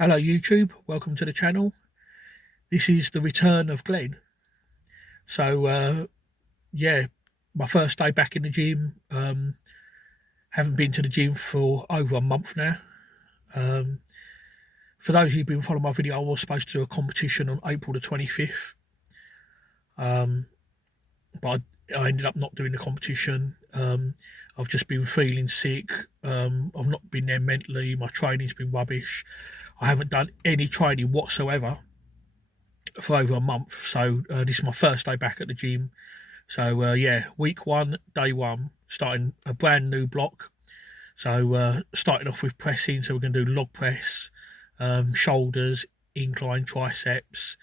Hello YouTube, welcome to the channel. This is the return of Glen. So yeah, my first day back in the gym. Haven't been to the gym for over a month now. Um, for those of you who've been following my video, I was supposed to do a competition on April the 25th. Um, but I ended up not doing the competition. I've just been feeling sick. I've not been there mentally. My training's been rubbish. I haven't done any training whatsoever for over a month. So this is my first day back at the gym. So yeah, week one, day one, starting a brand new block. So starting off with pressing. So we're going to do log press, shoulders, incline, triceps,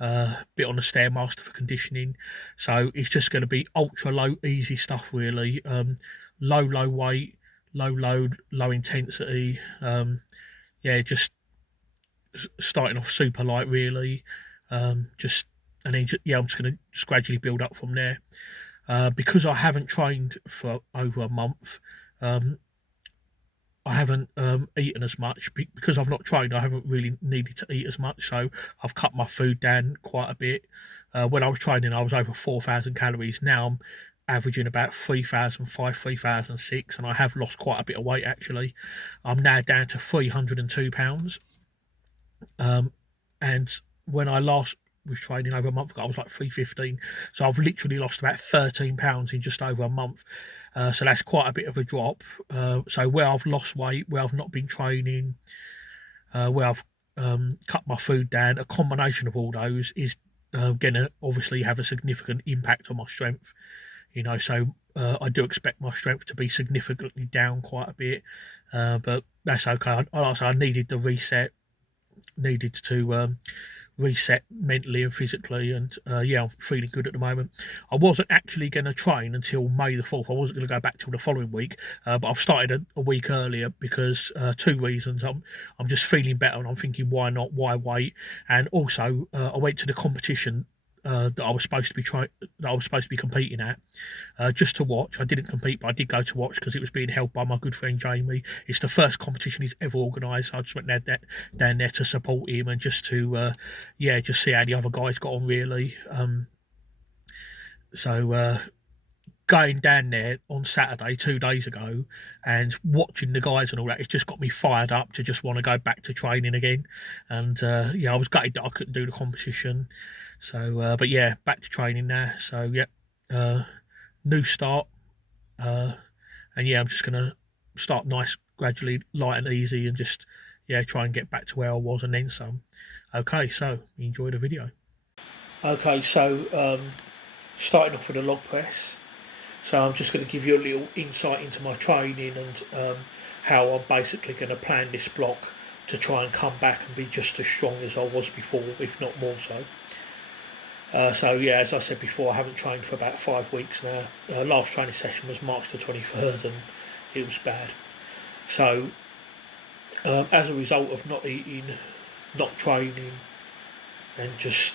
bit on the Stair Master for conditioning. So it's just going to be ultra low, easy stuff really. Low weight, low load, low intensity. Yeah, just starting off super light really. Just and then yeah, I'm just going to just gradually build up from there. Because I haven't trained for over a month, I haven't eaten as much. Because I've not trained, I haven't really needed to eat as much, so I've cut my food down quite a bit. When I was training, I was over 4,000 calories. Now I'm averaging about 3,005, 3,006, and I have lost quite a bit of weight actually. I'm now down to 302 pounds. And when I last was training over a month ago, I was like 315. So I've literally lost about 13 pounds in just over a month. So that's quite a bit of a drop. So where I've lost weight, where I've not been training, where I've cut my food down, a combination of all those is going to obviously have a significant impact on my strength. You know, so I do expect my strength to be significantly down quite a bit, but that's okay. I needed the reset, needed to reset mentally and physically, and yeah, I'm feeling good at the moment. I wasn't actually going to train until May the 4th. I wasn't going to go back till the following week, but I've started a week earlier because two reasons. I'm just feeling better, and I'm thinking, why not? Why wait? And also, I went to the competition that I was supposed to be competing at, just to watch. I didn't compete, but I did go to watch because it was being held by my good friend Jamie. It's the first competition he's ever organised. So I just went down there to support him and just to, yeah, just see how the other guys got on really. So going down there on Saturday, 2 days ago, and watching the guys and all that, it's just got me fired up to just want to go back to training again. And yeah, I was gutted that I couldn't do the competition. So, but yeah, back to training now. So yeah, new start. And yeah, I'm just gonna start nice, gradually, light and easy, and just yeah, try and get back to where I was and then some. Okay, so enjoy the video. Okay, so starting off with a log press. So I'm just going to give you a little insight into my training and how I'm basically going to plan this block to try and come back and be just as strong as I was before, if not more so. So yeah, as I said before, I haven't trained for about 5 weeks now. Last training session was March the 23rd, and it was bad. So as a result of not eating, not training, and just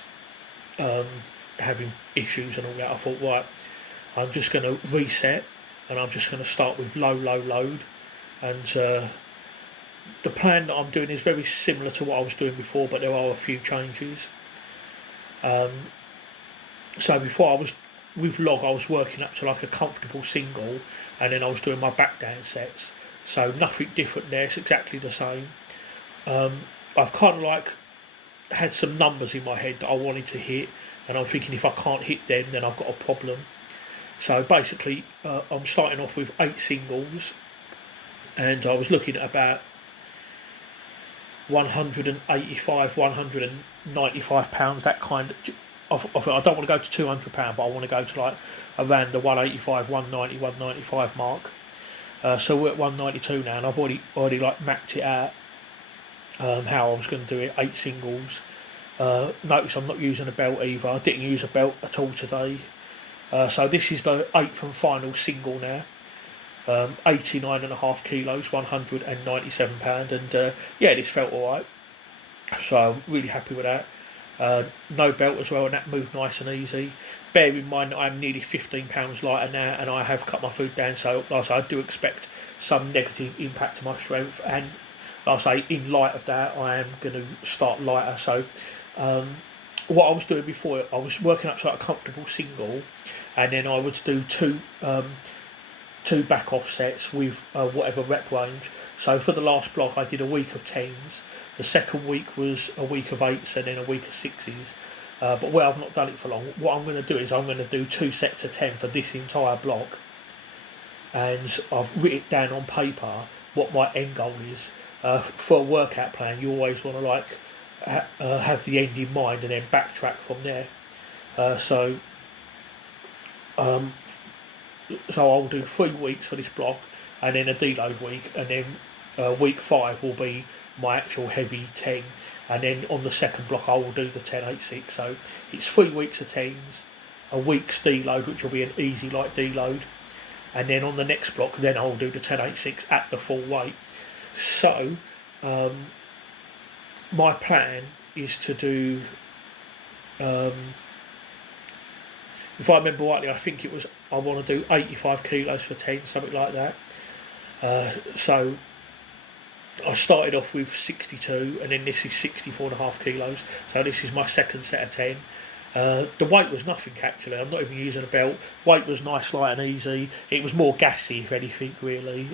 having issues and all that, I thought, right, I'm just going to reset, and I'm just going to start with low load. And the plan that I'm doing is very similar to what I was doing before, but there are a few changes. So before, I was with log, I was working up to like a comfortable single, and then I was doing my back down sets. So nothing different there, it's exactly the same. I've kind of like had some numbers in my head that I wanted to hit, and I'm thinking if I can't hit them, then I've got a problem. So basically, I'm starting off with 8 singles, and I was looking at about 185, 195 pounds, that kind of I don't want to go to 200 pounds, but I want to go to like around the 185, 190, 195 mark. So we're at 192 now, and I've already like mapped it out how I was going to do it. 8 singles. Notice I'm not using a belt either. I didn't use a belt at all today. So this is the 8th and final single now. 89.5 kilos, 197 pounds, and yeah, this felt alright. So I'm really happy with that. No belt as well, and that moved nice and easy. Bear in mind that I'm nearly 15 pounds lighter now, and I have cut my food down, so like I do expect some negative impact to my strength, and like I say, in light of that, I am going to start lighter. So what I was doing before, I was working up to like a comfortable single, and then I would do two back off sets with whatever rep range. So for the last block, I did a week of 10s. The second week was a week of 8s, and then a week of 6s. But where I've not done it for long, what I'm going to do is I'm going to do 2 sets of 10 for this entire block, and I've written it down on paper what my end goal is. For a workout plan, you always want to like have the end in mind and then backtrack from there. So I'll do 3 weeks for this block, and then a deload week, and then week 5 will be my actual heavy 10, and then on the second block I will do the 10-8-6. So it's 3 weeks of 10s, a week's deload, which will be an easy light deload, and then on the next block then I'll do the 10-8-6 at the full weight. So my plan is to do, if I remember rightly, I think it was, I want to do 85 kilos for 10, something like that. So I started off with 62, and then this is 64.5 kilos. So this is my second set of 10. The weight was nothing actually. I'm not even using a belt. Weight was nice, light and easy. It was more gassy, if anything, really.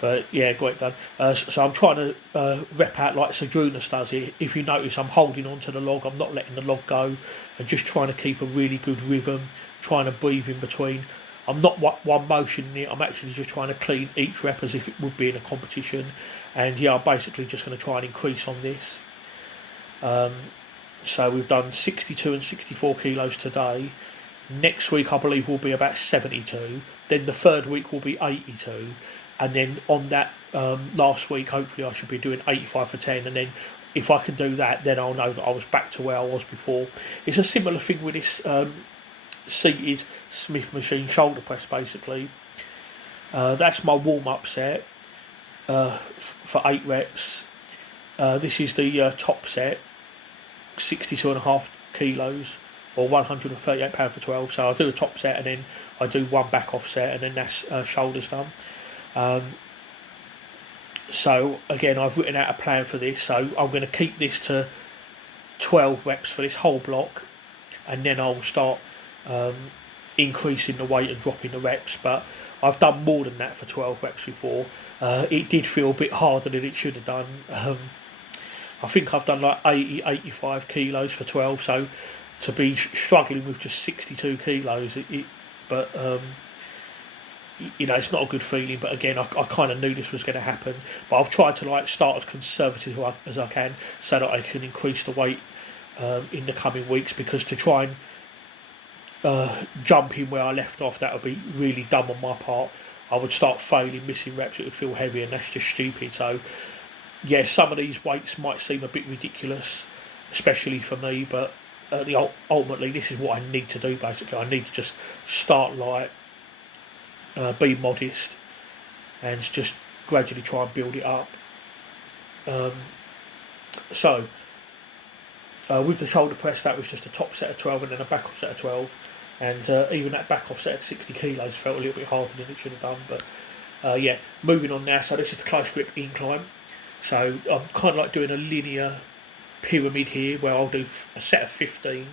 But yeah, great done. So I'm trying to rep out like Sadrunas does. If you notice, I'm holding onto the log. I'm not letting the log go, and just trying to keep a really good rhythm. Trying to breathe in between. I'm not one motioning it. I'm actually just trying to clean each rep as if it would be in a competition. And yeah, I'm basically just going to try and increase on this. So we've done 62 and 64 kilos today. Next week I believe will be about 72. Then the third week will be 82. And then on that last week, hopefully I should be doing 85 for 10. And then if I can do that, then I'll know that I was back to where I was before. It's a similar thing with this seated Smith machine shoulder press, basically. That's my warm-up set for 8 reps. This is the top set, 62.5 kilos, or 138 pound for 12. So I'll do a top set, and then I do one back off set, and then that's shoulders done. So again, I've written out a plan for this. So I'm going to keep this to 12 reps for this whole block, and then I'll start increasing the weight and dropping the reps. But I've done more than that for 12 reps before. It did feel a bit harder than it should have done. I think I've done like 85 kilos for 12, so to be struggling with just 62 kilos, but you know, it's not a good feeling. But again, I kind of knew this was going to happen, but I've tried to like start as conservative as I can, so that I can increase the weight in the coming weeks, because to try and jump in where I left off, that would be really dumb on my part. I would start failing, missing reps, it would feel heavy, and that's just stupid. So yeah, some of these weights might seem a bit ridiculous, especially for me, but ultimately this is what I need to do. Basically, I need to just start light, be modest, and just gradually try and build it up. So with the shoulder press, that was just a top set of 12 and then a back off set of 12, and even that back off set of 60 kilos felt a little bit harder than it should have done. But yeah, moving on now. So this is the close grip incline. So I'm kind of like doing a linear pyramid here, where I'll do a set of 15,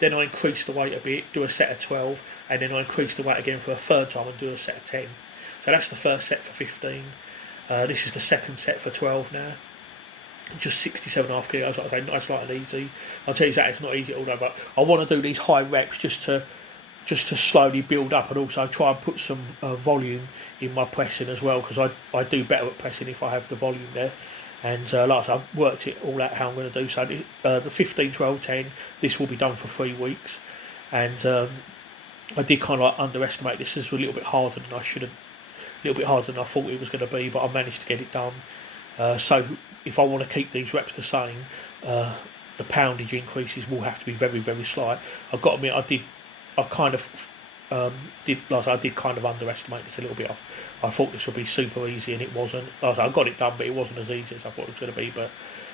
then I increase the weight a bit, do a set of 12, and then I increase the weight again for a third time and do a set of 10. So that's the first set for 15. This is the second set for 12 now. Just 67.5 kilos. Okay, nice, light and easy. I'll tell you that it's not easy at all, but I want to do these high reps just to slowly build up, and also try and put some volume in my pressing as well, because I do better at pressing if I have the volume there. And like I've worked it all out how I'm going to do. So the 15, 12, 10, this will be done for 3 weeks. And I did kind of like underestimate this. This was a little bit harder than I should have, a little bit harder than I thought it was going to be, but I managed to get it done. So if I want to keep these reps the same, the poundage increases will have to be very, very slight. I've got to admit, I did kind of underestimate this a little bit. I thought this would be super easy, and it wasn't. Like I got it done, but it wasn't as easy as I thought it was going to be. But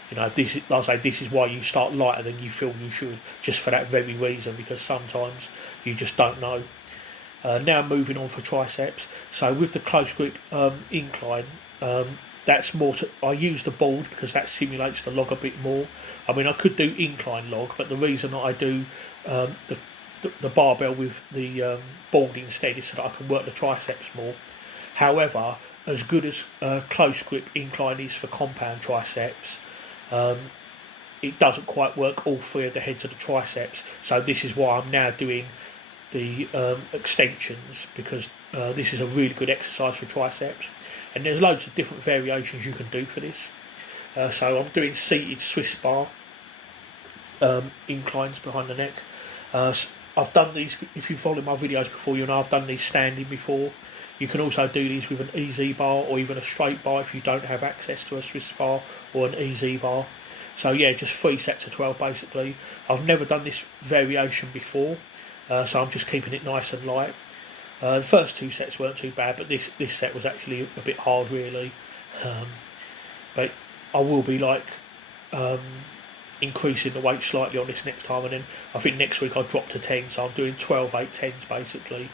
you know, this is why you start lighter than you feel you should, just for that very reason, because sometimes you just don't know. Now moving on for triceps. So with the close grip incline, that's more I use the board because that simulates the log a bit more. I mean, I could do incline log, but the reason that I do the barbell with the board instead is so that I can work the triceps more. However, as good as close grip incline is for compound triceps, it doesn't quite work all three of the heads of the triceps. So this is why I'm now doing the extensions, because this is a really good exercise for triceps, and there's loads of different variations you can do for this. So I'm doing seated Swiss bar inclines behind the neck. I've done these, if you follow my videos before, you know I've done these standing before. You can also do these with an easy bar or even a straight bar if you don't have access to a Swiss bar or an easy bar. So yeah, just 3 sets of 12 basically. I've never done this variation before, so I'm just keeping it nice and light. The first 2 sets weren't too bad, but this set was actually a bit hard really. But I will be increasing the weight slightly on this next time, and then I think next week I'll drop to 10, so I'm doing 12 8-10s basically.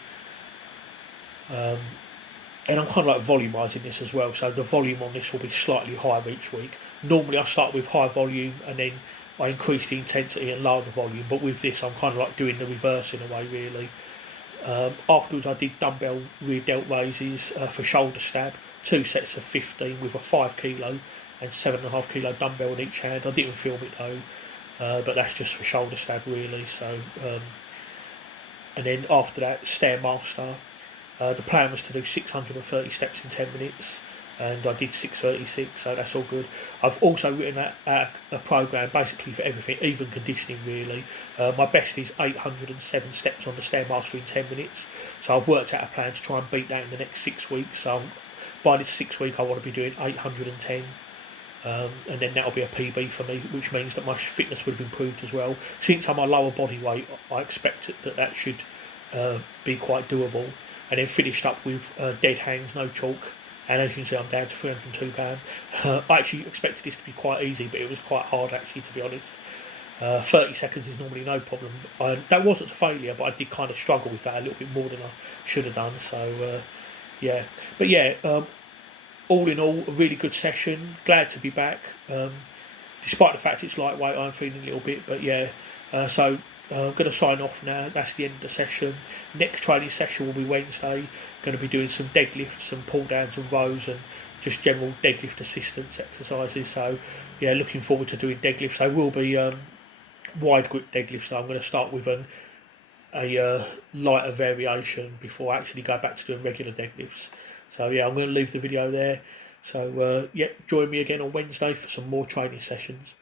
And I'm kind of volumizing this as well, so the volume on this will be slightly higher each week. Normally I start with high volume and then I increase the intensity and lower the volume, but with this I'm kind of doing the reverse in a way really. Afterwards I did dumbbell rear delt raises for shoulder stab, 2 sets of 15 with a 5 kilo and 7.5 kilo dumbbell in each hand. I didn't film it though, but that's just for shoulder stab really. So and then after that, Stair Master. The plan was to do 630 steps in 10 minutes, and I did 636, so that's all good. I've also written a program basically for everything, even conditioning really. My best is 807 steps on the Stair Master in 10 minutes, so I've worked out a plan to try and beat that in the next 6 weeks. So by this 6th week I want to be doing 810, and then that'll be a PB for me, which means that my fitness would have improved as well. Since I'm a lower body weight, I expect that should be quite doable. And then finished up with dead hangs, no chalk, and as you can see I'm down to 302 pounds. I actually expected this to be quite easy, but it was quite hard actually, to be honest. 30 seconds is normally no problem. That wasn't a failure, but I did kind of struggle with that a little bit more than I should have done, so yeah. But yeah, all in all, a really good session. Glad to be back. Despite the fact it's lightweight, I'm feeling a little bit, but yeah. So I'm going to sign off now. That's the end of the session. Next training session will be Wednesday. Going to be doing some deadlifts, some pull downs and rows, and just general deadlift assistance exercises. So yeah, looking forward to doing deadlifts. They will be wide grip deadlifts. So I'm going to start with a lighter variation before I actually go back to doing regular deadlifts. So yeah, I'm going to leave the video there. So yeah, join me again on Wednesday for some more training sessions.